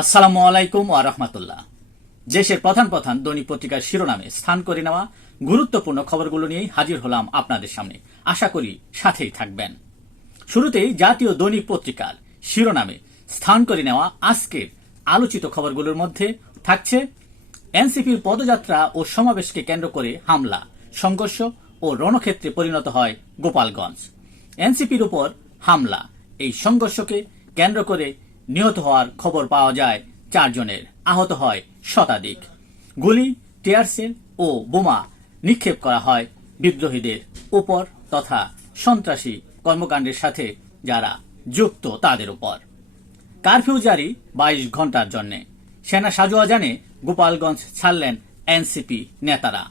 আসসালামু আলাইকুম ওয়া দেশের প্রধান প্রধান দৈনিক পত্রিকার শিরোনামে স্থান করে নেওয়া গুরুত্বপূর্ণ খবরগুলো নিয়েই হাজির হলাম আপনাদের সামনে। আশা করি সাথেই থাকবেন। শুরুতেই জাতীয় দৈনিক পত্রিকার শিরোনামে স্থান করে নেওয়া আজকের আলোচিত খবরগুলোর মধ্যে থাকছে এনসিপির পদযাত্রা ও সমাবেশকে কেন্দ্র করে হামলা, সংঘর্ষ ও রণক্ষেত্রে পরিণত হয় গোপালগঞ্জ। এনসিপির উপর হামলা, এই সংঘর্ষকে কেন্দ্র করে নিহত হওয়ার খবর পাওয়া যায় চারজনের। আহত হয় শতাধিক। গুলি টিয়ারসেল ও বোমা নিক্ষেপ করা হয় বিদ্রোহীদের উপর তথা সন্ত্রাসী কর্মকাণ্ডের সাথে যারা যুক্ত তাদের উপর। কারফিউ জারি বাইশ ঘণ্টার জন্য। সেনা সাজোয়া জানে গোপালগঞ্জ ছাড়লেন এনসিপি নেতারা।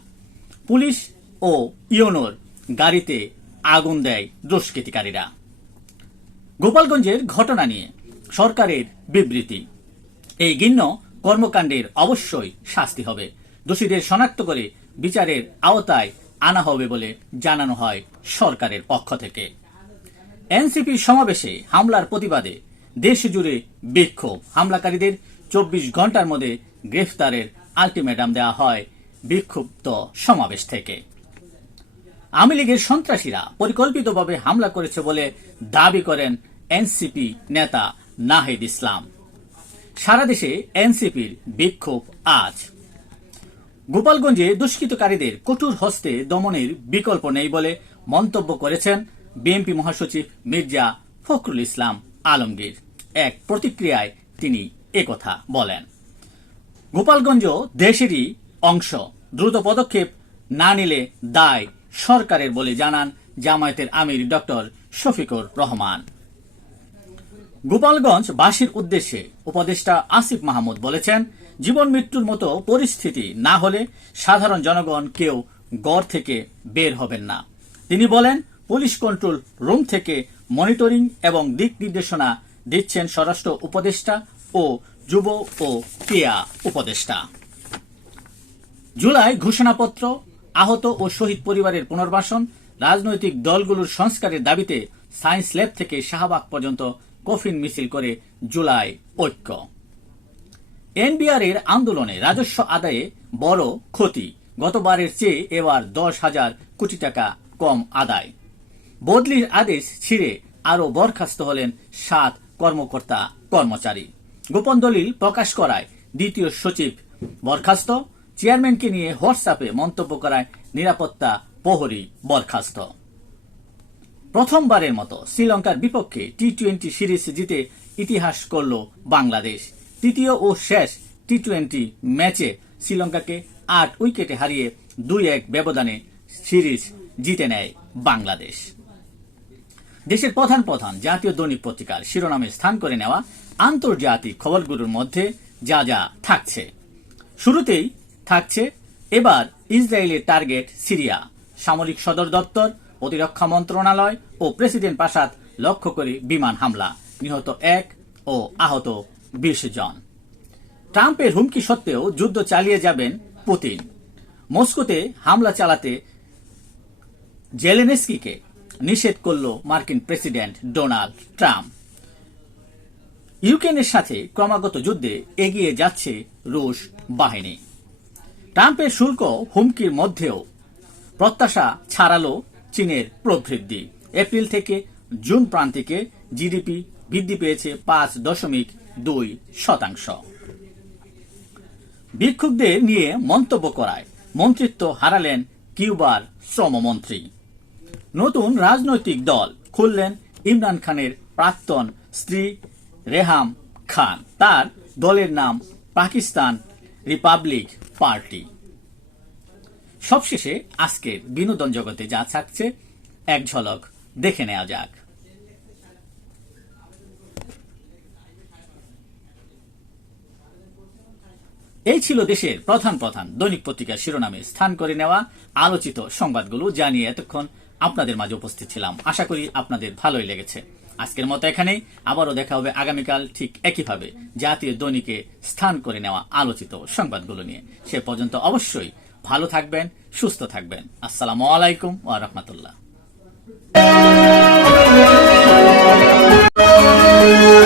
পুলিশ ও ইউনোর গাড়িতে আগুন দেয় দুষ্কৃতিকারীরা। গোপালগঞ্জের ঘটনা নিয়ে সরকারের বিবৃতি। এই ঘিন্ন কর্মকাণ্ডের অবশ্যই শাস্তি হবে। দোষীদের শনাক্ত করে বিচারের আওতায় আনা হবে বলে জানানো হয় সরকারের পক্ষ থেকে। এনসিপি সমাবেশে হামলার প্রতিবাদে দেশ জুড়ে বিক্ষোভ। হামলাকারীদের চব্বিশ ঘণ্টার মধ্যে গ্রেফতারের আলটিমেটাম দেওয়া হয় বিক্ষুব্ধ সমাবেশ থেকে। আওয়ামী লীগের সন্ত্রাসীরা পরিকল্পিতভাবে হামলা করেছে বলে দাবি করেন এনসিপি নেতা নাহিদ ইসলাম। সারা দেশে এনসিপির বিক্ষোভ আজ। গোপালগঞ্জে দুষ্কৃতকারীদের কঠোর হস্তে দমনের বিকল্প নেই বলে মন্তব্য করেছেন বিএনপি মহাসচিব মির্জা ফখরুল ইসলাম আলমগীর। এক প্রতিক্রিয়ায় তিনি একথা বলেন। গোপালগঞ্জ দেশেরই অংশ। দ্রুত পদক্ষেপ না নিলে দায় সরকারের বলে জানান জামায়াতের আমির ডক্টর শফিকুর রহমান। গোপালগঞ্জ বাসীর উদ্দেশ্যে উপদেষ্টা আসিফ মাহমুদ বলেছেন, জীবন মৃত্যুর মতো পরিস্থিতি না হলে সাধারণ জনগণ কেউ গড় থেকে বের হবেন না। তিনি বলেন, পুলিশ কন্ট্রোল রুম থেকে মনিটরিং এবং দিক নির্দেশনা দিচ্ছেন স্বরাষ্ট্র উপদেষ্টা ও যুব ও ক্রিয়া উপদেষ্টা। জুলাই ঘোষণাপত্র, আহত ও শহীদ পরিবারের পুনর্বাসন, রাজনৈতিক দলগুলোর সংস্কারের দাবিতে সায়েন্স ল্যাব থেকে শাহবাগ পর্যন্ত কফিন মিছিল করে জুলাই ঐক্য। এনবিআর এর আন্দোলনে রাজস্ব আদায়ে বড় ক্ষতি। গতবারের চেয়ে এবার দশ হাজার কোটি টাকা কম আদায়। বদলির আদেশ ছিঁড়ে আরও বরখাস্ত হলেন সাত কর্মকর্তা কর্মচারী। গোপন দলিল প্রকাশ করায় দ্বিতীয় সচিব বরখাস্ত। চেয়ারম্যানকে নিয়ে হোয়াটসঅ্যাপে মন্তব্য করায় নিরাপত্তা প্রহরী বরখাস্ত। প্রথমবারের মতো শ্রীলঙ্কার বিপক্ষে টি টোয়েন্টি সিরিজ জিতে ইতিহাস করল বাংলাদেশ। তৃতীয় ও শেষ টি টোয়েন্টি ম্যাচে শ্রীলঙ্কাকে আট উইকেটে হারিয়ে দুই এক ব্যবধানে সিরিজ জিতে নেয় বাংলাদেশ। দেশের প্রধান প্রধান জাতীয় দৈনিক পত্রিকার শিরোনামে স্থান করে নেওয়া আন্তর্জাতিক খবরগুলোর মধ্যে যা যা থাকছে। শুরুতেই থাকছে এবার ইসরায়েলের টার্গেট সিরিয়া। সামরিক সদর দপ্তর, প্রতিরক্ষা মন্ত্রণালয় ও প্রেসিডেন্ট প্রাসাদ লক্ষ্য করে বিমান হামলা। নিহত এক ও আহত বিশ জন। ট্রাম্পের হুমকি সত্ত্বেও যুদ্ধ চালিয়ে যাবেন পুতিন। মস্কোতে হামলা চালাতে জেলেনেস্কিকে নিষেধ করল মার্কিন প্রেসিডেন্ট ডোনাল্ড ট্রাম্প। ইউক্রেনের সাথে ক্রমাগত যুদ্ধে এগিয়ে যাচ্ছে রুশ বাহিনী। ট্রাম্পের শুল্ক হুমকির মধ্যেও প্রত্যাশা ছাড়ালো চীনের প্রবৃদ্ধি। এপ্রিল থেকে জুন প্রান্তিকে জিডিপি বৃদ্ধি পেয়েছে পাঁচ দশমিক দুই শতাংশ। বিক্ষুব্ধদের নিয়ে মন্তব্য করায় মন্ত্রিত্ব হারালেন কিউবার শ্রমমন্ত্রী। নতুন রাজনৈতিক দল খুললেন ইমরান খানের প্রাক্তন স্ত্রী রেহাম খান। তার দলের নাম পাকিস্তান রিপাবলিক পার্টি। সবশেষে আজকের বিনোদন জগতে যা থাকছে, এক ঝলক দেখে নেওয়া যাক। এই ছিল দেশের প্রধান প্রধান দৈনিক পত্রিকার শিরোনামে স্থান করে নেওয়া আলোচিত সংবাদগুলো জানিয়ে এতক্ষণ আপনাদের মাঝে উপস্থিত ছিলাম। আশা করি আপনাদের ভালোই লেগেছে। আজকের মতো এখানেই। আবারও দেখা হবে আগামীকাল ঠিক একইভাবে জাতীয় দৈনিকে স্থান করে নেওয়া আলোচিত সংবাদগুলো নিয়ে। সে পর্যন্ত অবশ্যই ভালো থাকবেন, সুস্থ থাকবেন। আসসালামু আলাইকুম ওয়া রাহমাতুল্লাহ। Thank you.